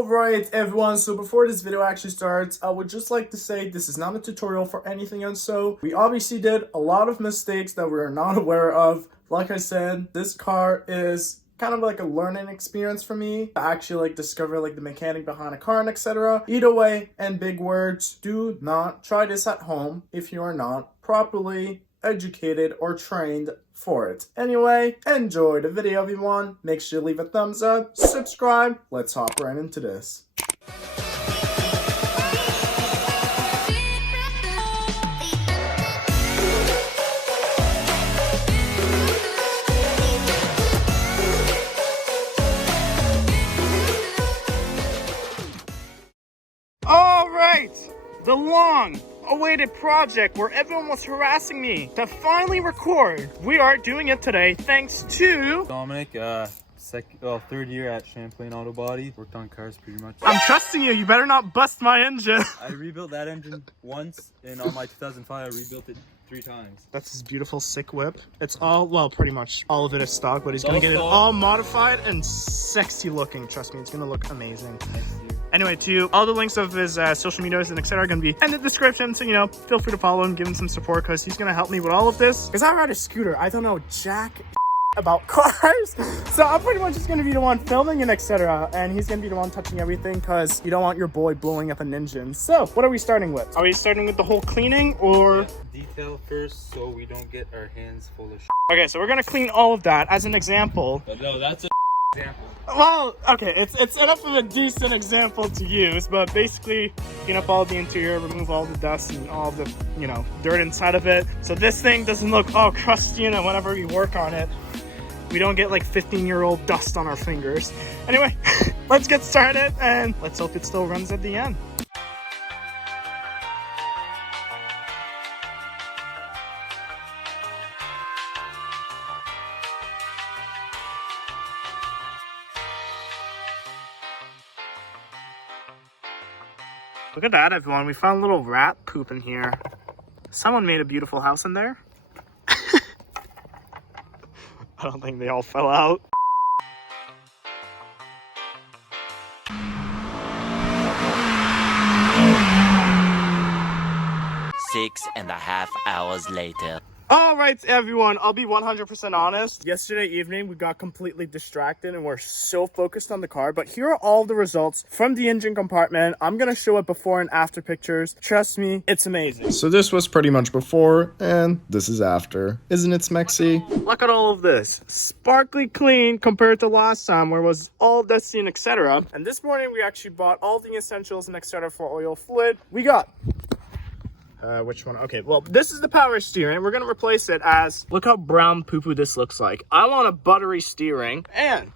Alright everyone, so before this video actually starts, I would just like to say this is not a tutorial for anything else. So we obviously did a lot of mistakes that we are not aware of. Like I said, this car is kind of like a learning experience for me to actually like discover like the mechanic behind a car and etc. Either way, and big words, do not try this at home if you are not properly educated or trained for it. Anyway, enjoy the video everyone. Make sure to leave a thumbs up, subscribe. Let's hop right into this. Alright, the long-awaited project where everyone was harassing me to finally record. We are doing it today thanks to Dominic, third year at Champlain Auto Body. Worked on cars pretty much. I'm trusting you. You better not bust my engine. I rebuilt that engine once, and on my 2005 I rebuilt it 3 times. That's this beautiful sick whip. It's all, well, pretty much all of it is stock, but he's gonna get it stock. all modified and sexy looking. Trust me, it's gonna look amazing. Next year. Anyway, all the links of his social medias and etc. are going to be in the description. So, you know, feel free to follow him, give him some support because he's going to help me with all of this. Because I ride a scooter. I don't know jack about cars. So I'm pretty much just going to be the one filming and etc. And he's going to be the one touching everything because you don't want your boy blowing up an engine. So what are we starting with? Are we starting with the whole cleaning or? Yeah, detail first so we don't get our hands full of Okay, so we're going to clean all of that as an example. But no, that's an example. Well, okay, it's enough of a decent example to use, but basically clean up all the interior, remove all the dust and all the, you know, dirt inside of it. So this thing doesn't look all crusty, and whenever we work on it, we don't get like 15-year-old dust on our fingers. Anyway, let's get started and let's hope it still runs at the end. Look at that, everyone. We found a little rat poop in here. Someone made a beautiful house in there. I don't think they all fell out. 6.5 hours later. Alright everyone, I'll be 100% honest. Yesterday evening we got completely distracted and we're so focused on the car, but here are all the results from the engine compartment. I'm gonna show it before and after pictures. Trust me, it's amazing. So this was pretty much before and this is after. Isn't it smexy? Look at all of this. Sparkly clean compared to last time where it was all dusty and etc. And this morning we actually bought all the essentials and etc. for oil fluid. We got which one? Okay, well, this is the power steering. We're gonna replace it as, look how brown poo-poo this looks like. I want a buttery steering. And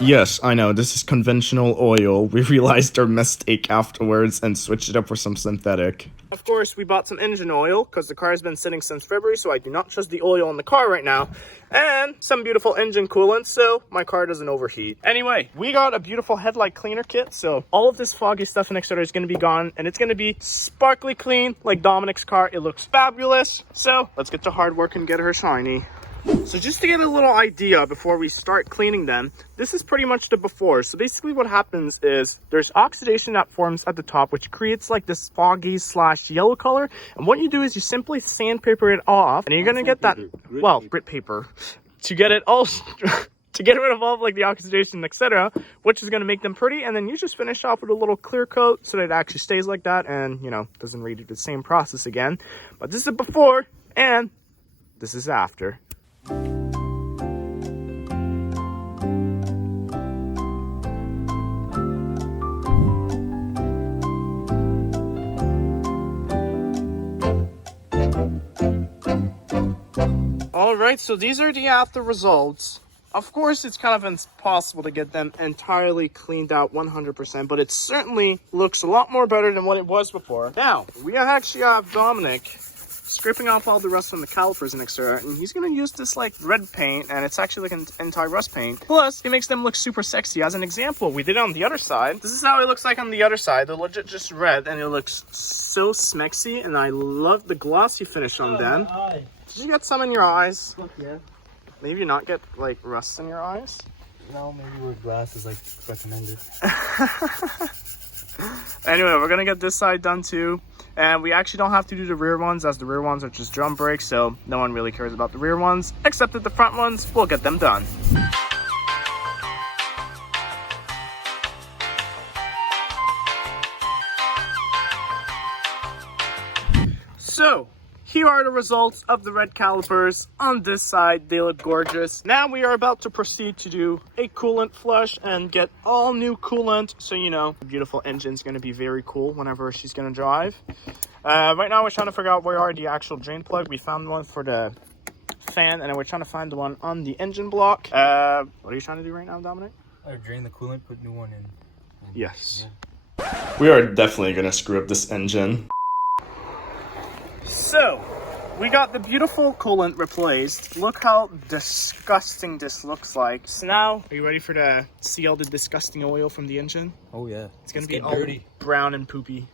yes, I know, this is conventional oil. We realized our mistake afterwards and switched it up for some synthetic. Of course, we bought some engine oil because the car has been sitting since February, so I do not trust the oil in the car right now. And some beautiful engine coolant, so my car doesn't overheat. Anyway, we got a beautiful headlight cleaner kit, so all of this foggy stuff and etc. is going to be gone, and it's going to be sparkly clean like Dominic's car. It looks fabulous. So let's get to hard work and get her shiny. So just to get a little idea before we start cleaning them, this is pretty much the before. So basically what happens is there's oxidation that forms at the top, which creates like this foggy / yellow color. And what you do is you simply sandpaper it off, and you're going to get that, well, grit paper, to get it all, to get rid of all of like the oxidation, etc., which is going to make them pretty. And then you just finish off with a little clear coat so that it actually stays like that and, you know, doesn't redo the same process again. But this is before and this is after. Alright, so these are the after results. Of course, it's kind of impossible to get them entirely cleaned out 100%, but it certainly looks a lot more better than what it was before. Now, we actually have Dominic scraping off all the rust on the calipers and etc. And he's going to use this like red paint, and it's actually like an anti-rust paint. Plus, it makes them look super sexy. As an example, we did it on the other side. This is how it looks like on the other side. They're legit just red, and it looks so smexy, and I love the glossy finish on them. Did you get some in your eyes? Yeah. Maybe not get like rust in your eyes? No, maybe wear glasses like recommended. Anyway, we're gonna get this side done too. And we actually don't have to do the rear ones, as the rear ones are just drum brakes, so no one really cares about the rear ones, except that the front ones, we'll get them done. So, here are the results of the red calipers. On this side, they look gorgeous. Now we are about to proceed to do a coolant flush and get all new coolant. So, you know, the beautiful engine's gonna be very cool whenever she's gonna drive. Right now we're trying to figure out where are the actual drain plug. We found one for the fan, and then we're trying to find the one on the engine block. What are you trying to do right now, Dominic? I drain the coolant, put new one in. Yes. Yeah. We are definitely gonna screw up this engine. So, we got the beautiful coolant replaced. Look how disgusting this looks like. So now, are you ready for the see all the disgusting oil from the engine? Oh yeah. It's gonna Let's be all dirty. brown and poopy.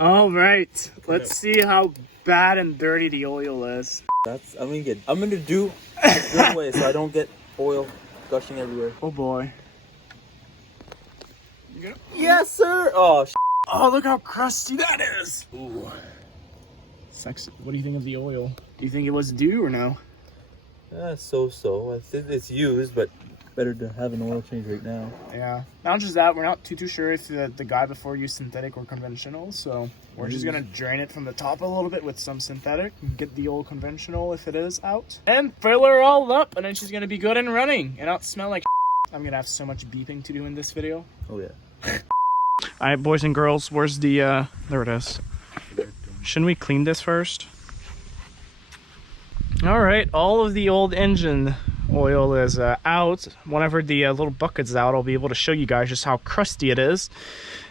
All right, let's see how bad and dirty the oil is. I'm gonna do it this way so I don't get oil gushing everywhere. Oh boy. You gonna... Yes, sir. Oh. Oh, look how crusty that is. Ooh. Sexy. What do you think of the oil? Do you think it was due or no? So. I think it's used, but better to have an oil change right now. Yeah. Not just that, we're not too sure if the guy before used synthetic or conventional, so we're just gonna drain it from the top a little bit with some synthetic, get the old conventional if it is out, and fill her all up, and then she's gonna be good and running and not smell like I'm gonna have so much beeping to do in this video. Oh yeah. All right, boys and girls, where's the there it is. Shouldn't we clean this first? All right, all of the old engine oil is out. Whenever the little bucket's out, I'll be able to show you guys just how crusty it is.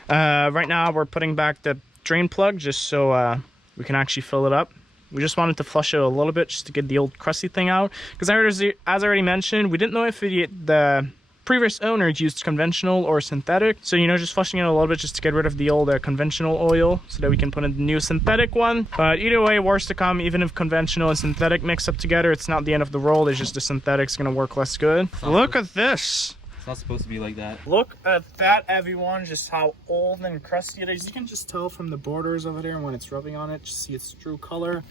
Right now, we're putting back the drain plug just so we can actually fill it up. We just wanted to flush it a little bit just to get the old crusty thing out. Because as I already mentioned, we didn't know if the previous owners used conventional or synthetic, so you know, just flushing it a little bit just to get rid of the old conventional oil so that we can put in the new synthetic one. But either way, worse to come. Even if conventional and synthetic mix up together, it's not the end of the world. It's just the synthetic's gonna work less good. Look at this. It's not supposed to be like that. Look at that, everyone, just how old and crusty it is. You can just tell from the borders over there when it's rubbing on it, just see its true color.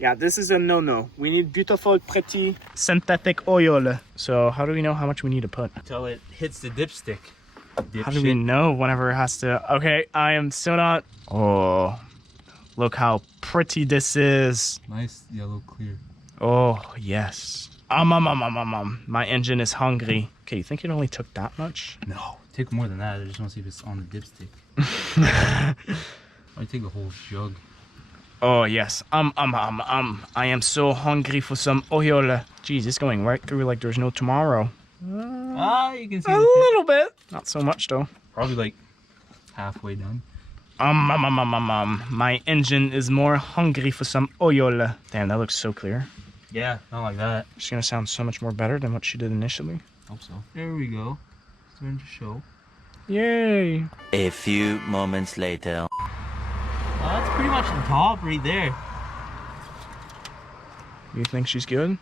Yeah, this is a no-no. We need beautiful, pretty synthetic oil. So how do we know how much we need to put? Until it hits the dipstick. How do we know whenever it has to? Okay, I am still not. Oh, look how pretty this is. Nice yellow clear. Oh, yes. My engine is hungry. Okay, you think it only took that much? No, take more than that. I just want to see if it's on the dipstick. I take a whole jug. Oh, yes. I am so hungry for some oil. Jeez, it's going right through like there's no tomorrow. You can see a little bit. Not so much, though. Probably like halfway done. My engine is more hungry for some oil. Damn, that looks so clear. Yeah, not like that. She's gonna sound so much more better than what she did initially. Hope so. There we go. Starting to show. Yay. A few moments later. That's pretty much the top right there. You think she's good?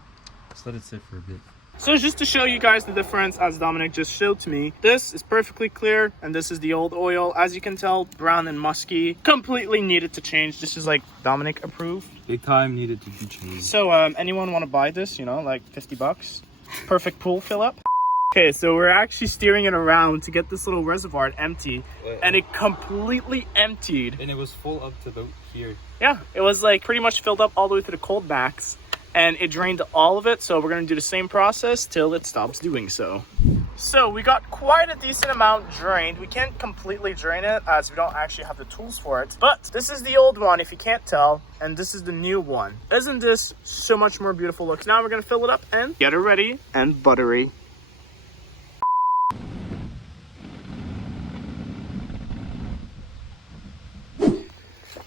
Let's let it sit for a bit. So just to show you guys the difference, as Dominic just showed to me, this is perfectly clear, and this is the old oil. As you can tell, brown and musky. Completely needed to change. This is like Dominic approved. Big time needed to be changed. So anyone want to buy this, you know, like 50 bucks? Perfect pool fill up. Okay, so we're actually steering it around to get this little reservoir empty, and it completely emptied. And it was full up to the here. Yeah, it was like pretty much filled up all the way to the cold backs, and it drained all of it. So we're gonna do the same process till it stops doing so. So we got quite a decent amount drained. We can't completely drain it as we don't actually have the tools for it. But this is the old one, if you can't tell, and this is the new one. Isn't this so much more beautiful look? Now we're gonna fill it up and get it ready and buttery.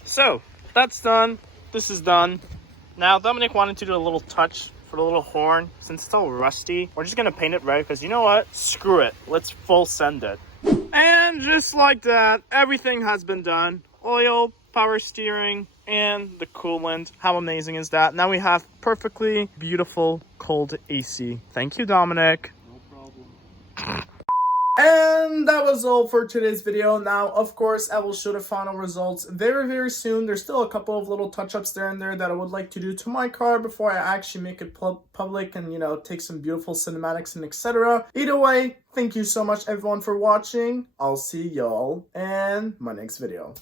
So that's done. This is done. Now Dominic wanted to do a little touch for the little horn. Since it's all rusty, we're just gonna paint it red because you know what? Screw it. Let's full send it. And just like that, everything has been done. Oil, power steering, and the coolant. How amazing is that? Now we have perfectly beautiful cold AC. Thank you, Dominic. No problem. And that was all for today's video. Now, of course, I will show the final results very, very soon. There's still a couple of little touch-ups there and there that I would like to do to my car before I actually make it public and, you know, take some beautiful cinematics and etc. Either way, thank you so much, everyone, for watching. I'll see y'all in my next video.